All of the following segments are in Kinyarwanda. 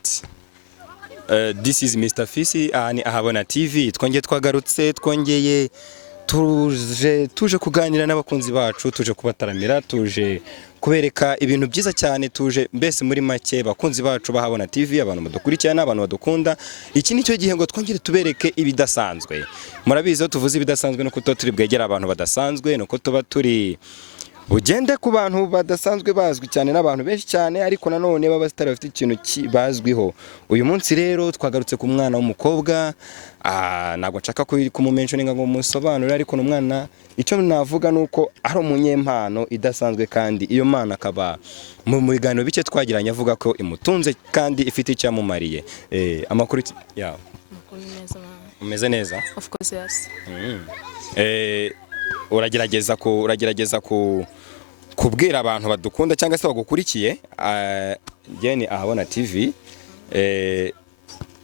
right. This is Mr. Fisi, aha ni Ahabona TV. Twongeye twagarutse, twongeye tuje kuganira n'abakunzi bacu, tuje kubataramira, tuje kubereka ibintu byiza cyane, tuje mbese muri make bakunzi bacu bahabona TV, abantu badukurikirana, abantu badukunda. Iki nicyo gihe ngo twongere tubereke ibidasanzwe. Murabizi tuvuze ibidasanzwe no kuto turi bwegera abantu badasanzwe, no kutuba turi ugende ku bantu badasanzwe bazwi cyane n'abantu benshi cyane, ariko nanone baba batari bafite ikintu bazwiho. Uyu munsi rero twagarutse ku mwana w'umukobwa, ntabwo nshaka kumumentioninga ngo musobanure, ariko n'umwana icyo navuga nuko ari umunyempano idasanzwe, kandi iyo mana akaba mu biganiro bike twagiranye avuga ko imutunze kandi ifite icyamumariye. Amakuru yawe umeze neza? Of course, yes. Uragerageza kubwira abantu badukunda cyangwa se bagukurikiye, Jeni Ahabona TV,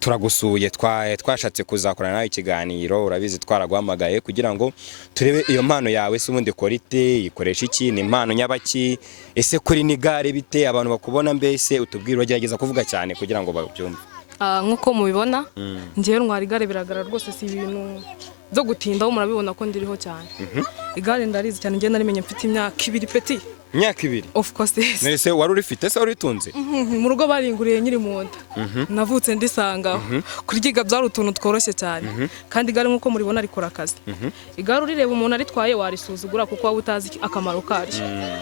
turagusuye, twashatse kuzakorana nawe ikiganiro, urabizi twaraguhamagaye kugira ngo turebe iyo mpano yawe se ubundi korite ikoresha iki, ni impano nyabaki, ese kuri nigare bite, abantu bakubona mbese utubwire, uragerageza kuvuga cyane kugira ngo babyumve. Nkuko mubibona ngiye ntwara igare, biragaragara rwose, si ibintu byo gutindaho, murabibona ko ndiriho cyane. Igare ndarizi cyane, ngiye narimenye mfite imyaka 2 peti. Imyaka 2? Of course. Nese wari urifite se waritunze? Mu rugo baringuriye nyiri mu nda. Navutse ndisanga kuryiga byari utuntu tworoshye cyane, kandi igare nkuko muribona rikora akazi. Igare urireba umuntu aritwaye warisuzugura kuko waba utazi akamaro karyo,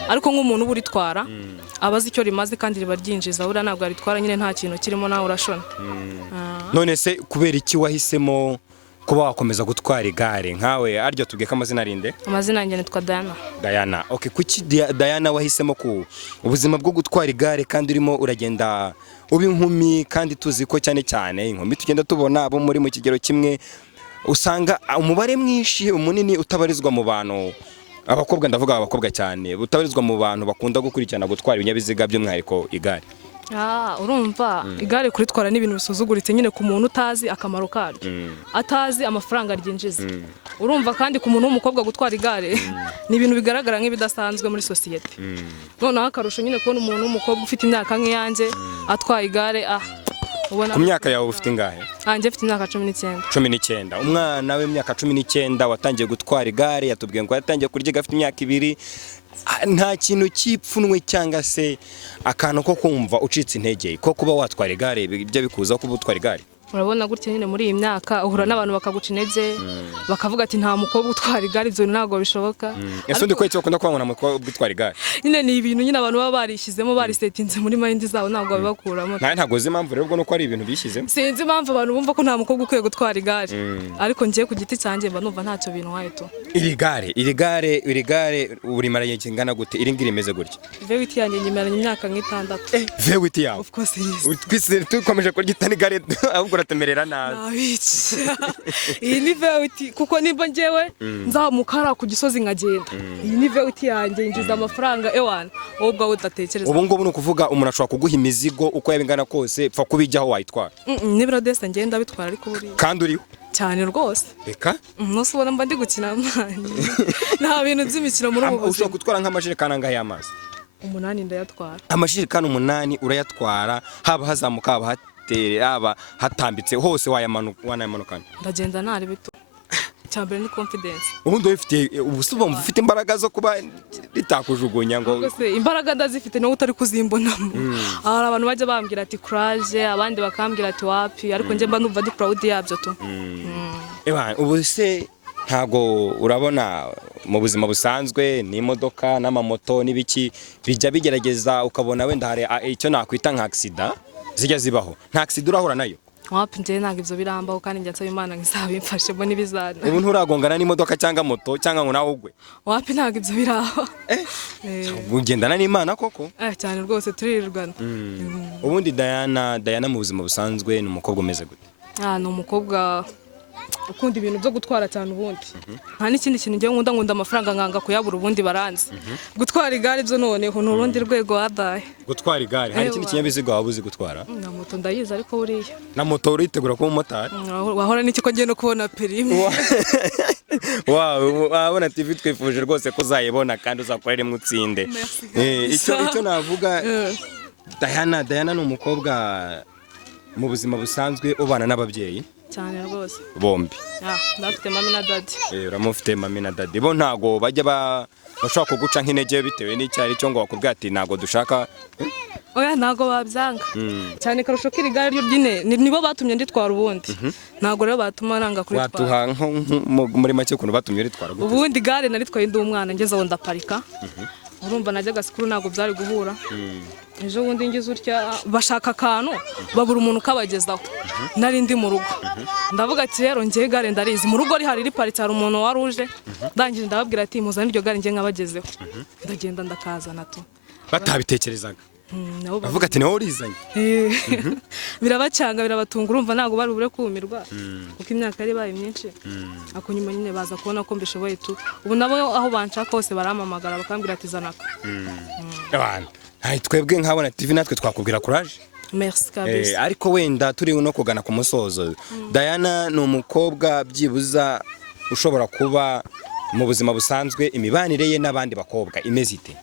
ariko nk'umuntu uburitwara abazi icyo rimaze kandi riba ryinjiza, ura ntabwo aritwara nyine nta kintu kirimo, nawe urashona. None se kubera iki wahisemo kuba wakomeza gutwara igare nkawe? Aryo tubwiye ko amazina arinde? Amazina yanjye nitwa Diana. Diana. Okay, kuki Diana wahisemo ku ubuzima bwo gutwara igare kandi urimo uragenda ubi inkumi, kandi tuzi ko cyane cyane inkumi tugenda tubona abo muri mu kigero kimwe, usanga umubare mwinshi munini utabarizwa mu bantu, abakobwa, ndavuga abakobwa cyane, utabarizwa mu bantu bakunda gukurikirana gutwara ibinyabiziga by'umwihariko igare. Urumva igare kuritwara n'ibintu bisuzuguritse nyine ku muntu utazi akamaro karyo, atazi amafaranga ryinjiza. Urumva kandi ku muntu w'umukobwa gutwara igare ni ibintu bigaragara nk'ibidasanzwe muri society. Noneho akarusho nyine kubona umuntu w'umukobwa ufite imyaka nk'iyanjye atwaye igare. Ku myaka yawe ufite ingahe? Njye mfite imyaka 19. 19. Umwana w'imyaka 19 watangiye gutwara igare, yatubwiye ngo yatangiye kuryiga afite imyaka 2. Nta kintu cyipfunwe cyangwa se akantu ko kumva ucitse intege ko kuba watwara igare bijya bikuza kuba utwara igare? Urabona gutya nyine muri iyi myaka uhura n'abantu bakaguca intege, bakavuga ati nta mukobwa utwara igare, ibyo ntabwo bishoboka. Ese undi ko icyo bakunda kwangana mukobwa utwara igare? Nyine ni ibintu nyine abantu baba barishyizemo, barisetinze muri mind zabo, ntabwo babibakuramo. Ntabwo uzi impamvu rero nuko ari ibintu bishyizemo? Sinzi impamvu abantu bumva ko nta mukobwa ukwiye gutwara igare, ariko ngiye ku giti cyanjye mba numva ntacyo bintu waheto. Iri gare urimaranye kingana gute? Iri ngiri imeze gutya? Vewiti yanjye nyimaranye imyaka 6. Vewiti yawe? Of course yes. Twise tukomeje kurya igare ahubwo uratemerera nabi. Iyi ni vewiti kuko nimba ngewe nzamukara ku gisozi nkagenda. Iyi ni vewiti yanjye injiza amafaranga ewana, ubwo udatekereza. Ubu ngubu nukuvuga umuntu ashobora kuguha imizigo uko yabingana kose, pfa kubijyaho wayitwara? Nibura desa ngenda bitwara, ariko buri kandi uriho cyane rwose. Reka nose ubona mba ndi gukina amani, nta bintu by'imikino muri ubu buzima. Ushobora gutwara nk'amajerekani angahe y'amazi? 8 ndayatwara. Amajerekani 8 urayatwara, haba hazamuka, haba haba hatambitse, hose wanayamanukana? Ndagenda ntari bito, cyambere ni confidence. Ubundi ufite ubusubo, mufite imbaraga zo kuba ritakujugunya ngo rwose imbaraga ndazifite, no utari kuzimbonamo. Hari abantu bajya bambwira ati courage, abandi bakambwira ati wapi, ariko nje mba numva ndi proud yabyo tu. Ubu se ntago urabona mu buzima busanzwe n'imodoka n'amamoto n'ibiki bijya bigerageza ukabona wenda hari icyo nakwita nka accident zijya zibaho? Nta accident urahura nayo? Wapi, nje ntabwo ibyo birambaho, kandi njya nsaba Imana ngizabimfashemo n'ibizana. Ubu nturagongana n'imodoka cyangwa moto cyangwa ngo nawe ugwe? Wapi, ntabwo ibyo biraho. Ugendana n'Imana koko? Cyane rwose, turirirwana. Ubundi Diana mu buzima busanzwe ni umukobwa umeze gute? Ni umukobwa ukunda ibintu byo gutwara cyane. Ubundi nta n'ikindi kintu ngiye nkunda amafaranga nkanga kuyabura, ubundi baranze. Gutwara igare byo noneho ni urundi rwego wadaye. Gutwara igare hari ikindi kinyabiziga waba uzi gutwara? Na moto ndayizi, ariko buriya na moto uritegura kuba umumotari? Wahora n'iki ko ngiye no kubona perime. Wabona TV twifuje rwose ko uzayibona kandi uzakoreremo utsinde. Icyo navuga, Diana ni umukobwa mu buzima busanzwe ubana n'ababyeyi cyane rwose. bombi? Ndafite mami na dadi. Uramufite mami na dadi, bo ntago bajya bashobora kuguca nk'intege bitewe n'icyari cyo ngo bakubwira ati ntago dushaka? Oya, ntago babyanga cyane, karusho k'iri gare ryo ryine nibo batumye nditwara ubundi, ntago rero batuma nanga kuritwara. Watuha muri make ukuntu batumye uritwara gute? Ubundi gare naritwaye ndi umwana ngeze aho ndaparika, urumva najyaga sikuru ntago byari guhura. Ejo bundi ngize utya bashaka akantu babura umuntu ukabagezaho, nari ndi mu rugo ndavuga ati rero ngiye gare ndarizi, mu rugo rihari riparitse hari umuntu wari uje, ndangije ndababwira ati muzane iryo gare ngiye nkabagezeho, ndagenda ndakazana tu. Batabitekerezaga bavuga ati nawe urizanye? Birabacanga birabatunga, urumva ntago bari bure kumirwa kuko imyaka yari baye myinshi, ako nyuma nyine baza kubona ko mbishoboye tu. Ubu nabo aho banshaka hose baramamagara bakambwira ati zanaka. Twebwe nk'Abona TV natwe twakubwira courage. Merci kabisa. Ariko wenda turi no kugana ku musozo, Diana ni umukobwa byibuza ushobora kuba mu buzima busanzwe imibanire ye n'abandi bakobwa imeze ite?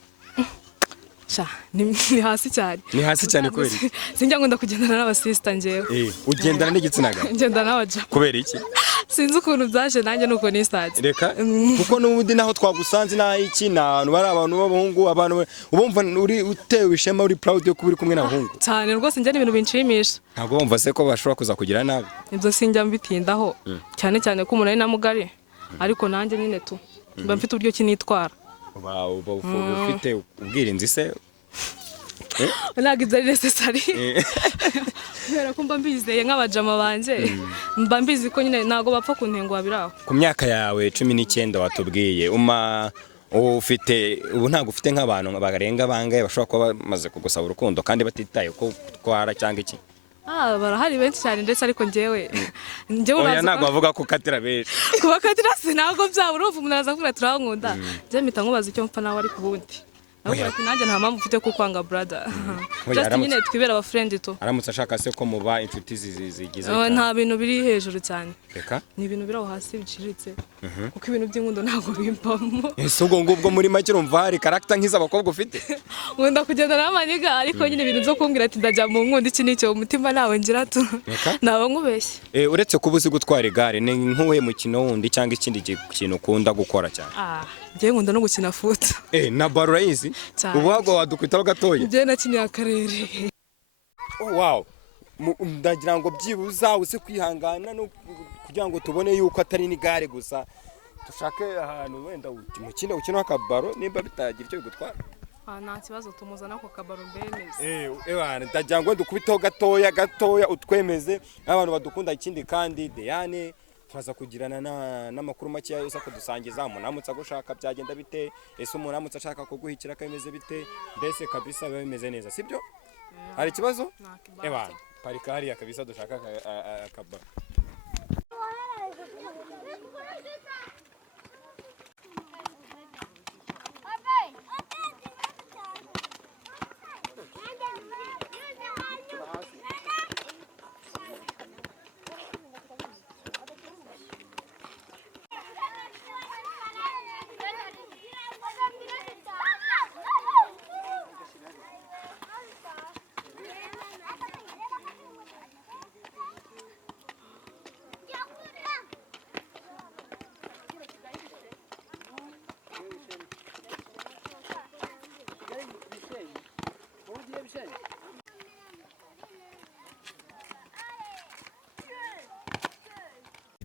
Ni hasi cyane. Ni hasi cyane kubera iki? Sinjya ngunda kugendana n'abasista njyewe. Ugendana n'igitsina gabo? Ngendana n'abaja. Kubera iki? Sinzi ukuntu byaje nanjye nuko nisaje. Reka kuko n'ubundi naho twagusanze n'iki n'abantu bari abantu b'abahungu, abantu ubumva uri utewe ishema, uri proud yo kuba uri kumwe n'abahungu cyane rwose, njye n'ibintu binshimisha. Ntabwo bumva se ko bashobora kuza kugira nabi? Ibyo sinjya mbitindaho cyane cyane ko umuntu ari namugari, ariko nanjye nyine tu mba mfite uburyo kinitwara. Ufite ubwirinzi se? Ntabwo ibyo ari necessary kubera ko mba mbizeye nk'abajama banje, mba mbizi ko nyine ntabwo bapfa kuntenguha biraho. Ku myaka yawe 19 watubwiye ufite ubu ntabwo ufite nk'abantu barenga bangaye bashobora kuba bamaze kugusaba urukundo kandi batitaye ko twara cyangwa iki? Barahari benshi cyane ndetse ariko njyewe oya ntabwo bavuga ko katira benshi. Kubakatira se ntabwo byabura, umuntu araza kugira turankunda, njye mpita nkubaza icyo mpfa nawe ariko ubundi nanjye nta mpamvu ufite kuko kwanga brother, just nyine twibera aba friend to. Aramutse ashaka se ko muba inshuti zigize nta bintu biri hejuru cyane, reka ni ibintu biri aho hasi biciriritse kuko ibintu by'inkundo ntabwo bimpamo. Ese ubwo muri make urumva hari character nk'iz'abakobwa ufite? Nkunda kugendana n'amaniga ariko nyine ibintu byo kumbwira ati ndajya mu nkundo iki n'icyo umutima nawe ngira tu naba nkubeshye. Uretse kuba uzi gutwara igare, ni nk'uwe mukino wundi cyangwa ikindi kintu ukunda gukora cyane? Njyewe nkunda no gukina foot. Na baro urayizi? Ubuhago wadukwitaho gatoya? Njyewe nakiniye akarere. Wow, ndagira ngo byibuza uze kwihangana no kugira ngo tubone yuko atari n'igare gusa, dushake ahantu wenda ukina akabaro nimba bitagira icyo bigutwara. Nta kibazo tumuzana ku kabaro mbemeze. Ndagira ngo dukubiteho gatoya utwemeze n'abantu badukunda. Ikindi kandi Diane turaza kugirana n'amakuru make uza kudusangiza, umunamutse agushaka byagenda bite, ese umunamutse ashaka kuguhikira kameze bite, mbese kabisa biba bimeze neza, sibyo? Hari ikibazo? Parika hariya kabisa dushaka akabaro.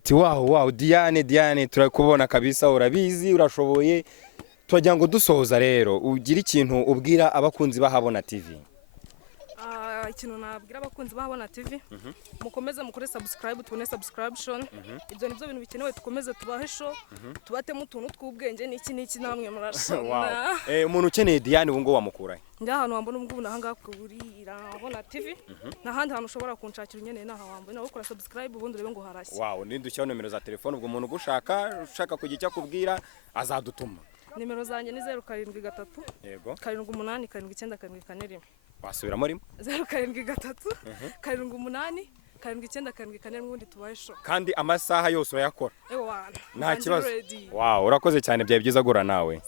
Wow, Diane turakubona kabisa, urabizi urashoboye. Twagira ngo dusoza rero ugira ikintu ubwira abakunzi bahabona TV. Ikintu nabwira abakunzi bahabona TV, mukomeze mukore subscribe, tubone subscription. Ibyo nibyo bintu bikenewe, tukomeze tubahe show, tubatemo utuntu tw'ubwenge n'iki namwe murashobora. Umuntu ukeneye Diane ubu ngo wamukurahe? Ndi ahantu wambona ubwo nahanga kurira Abona TV, n'ahandi hantu ushobora kunshakira unyene naha wambona ukora subscribe ubundi urebe ngo harashye. Nindushyiraho nomero za telefone, ubwo umuntu ushaka kugira icyo akubwira azadutuma. Nimero zanjye ni 073 yego 78 79 41. Wasubiramo rimwe? 073 78 79 41 n'ubundi tubaye show. Kandi amasaha yose urayakora? Ewana. Nta kibazo. Wow, urakoze cyane, byaye byiza gura nawe.